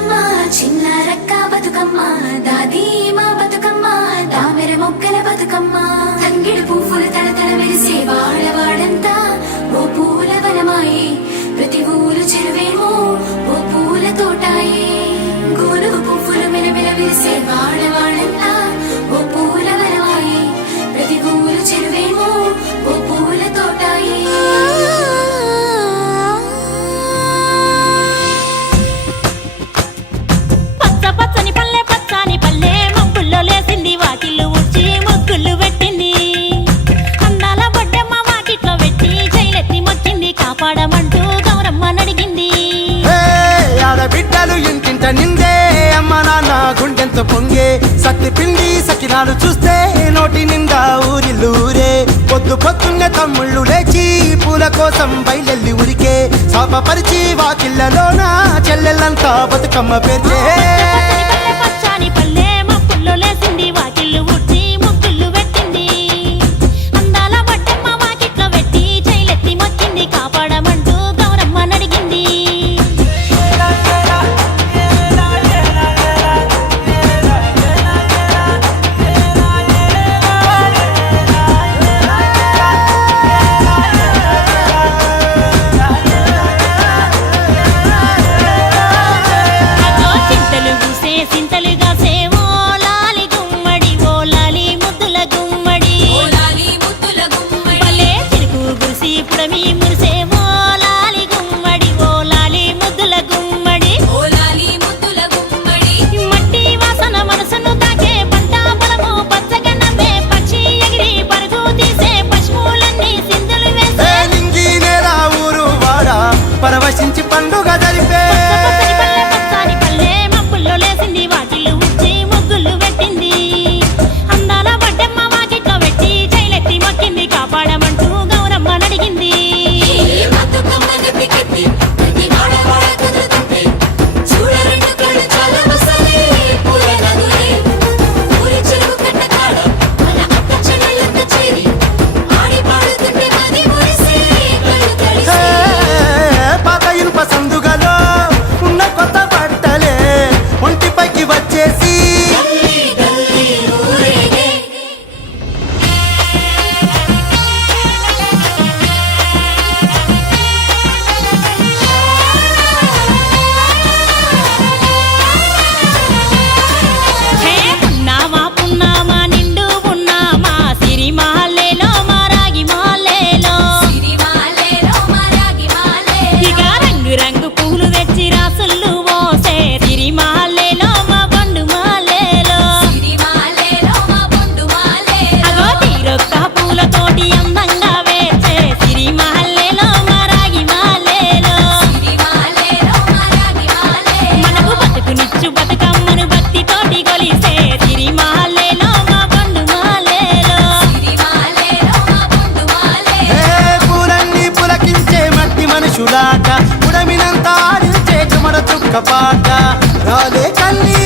బతుకమ్మ చిన్న రక్క బతుకమ్మ దాది మా బతుకమ్మ దామెర మొక్కల బతుకమ్మ. తంగిడు పువ్వులు తడతడ మెరిసే వాళ్ళ శక్తితో పొంగే శక్తి పిండి సకినాలు చూస్తే నోటి నిండా ఊరి. లూరే పొద్దు పొద్దున్న తమ్ముళ్ళు లేచి పూల కోసం బయలెల్లి ఉరికే శాపపరిచి వాకిళ్ళలోనా చెల్లెళ్ళంతా బతుకమ్మ పెరిగే చూడాట ఉడమినంత ఆడితే చుమడ చుక్క పాట. రాలే కల్లి